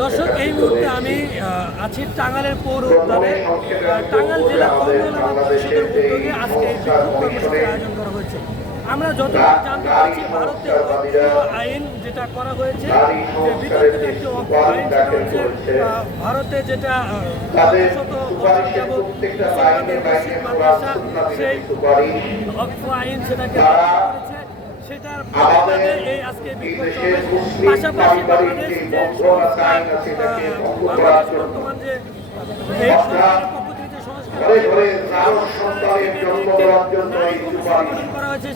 দর্শক এই মুহূর্তে আমি আছি টাঙ্গালের পৌর উদ্যানে। আহ, টাঙ্গাইল জেলা কর্মকর্তা পরিষদের উদ্যোগে আজকে এই বিক্ষোভ কর্মসূচির আয়োজন করা হয়েছে। আমরা যতটুকু জানতে পারছি ভারতে আইন যেটা করা হয়েছে যে বিতর্কিত একটি আইন সেটা হচ্ছে ভারতে যেটা শত বছর যাবৎ মুসলমানদের মাদ্রাসা সেই অক্ষ আইন সেটাকে করেছে। সেটার এই আজকে পাশাপাশি বাংলাদেশ যে বাংলাদেশ বর্তমান যে পক্ষ থেকে যে সংস্কার করা হয়েছে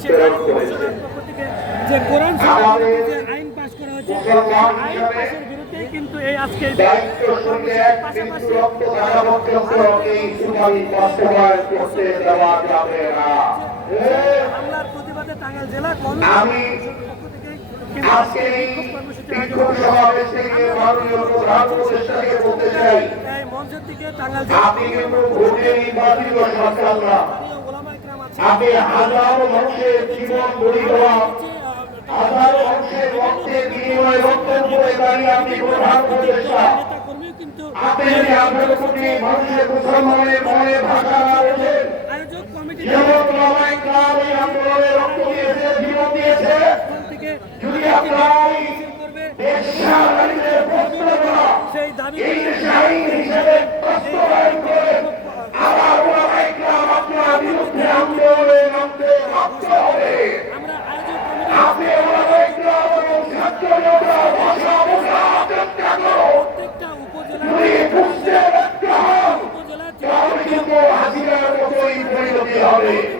পক্ষ থেকে যে কোরআন যে আইন পাশ করা হয়েছে আইন পাশের বিরুদ্ধেই কিন্তু এই আজকে পাশাপাশি আমি আজকে এই বিক্ষোভ সমাবেশ মাননীয় প্রধান উপদেষ্টাকে বলতে চাই আপনি কিন্তু ভোটে নির্বাচিত সরকার না আপনি হাজারো মানুষের জীবন বলি দেওয়া হাজারো মানুষের রক্তের বিনিময়ে রক্তের উপরে দাঁড়িয়ে আপনি প্রধান উপদেষ্টা। আপনি যদি আঠারো কোটি মানুষের মুসলমানের মনে ভাষা চেষ্টা করো প্রত্যেকটা উপজেলা উপজেলা হবে।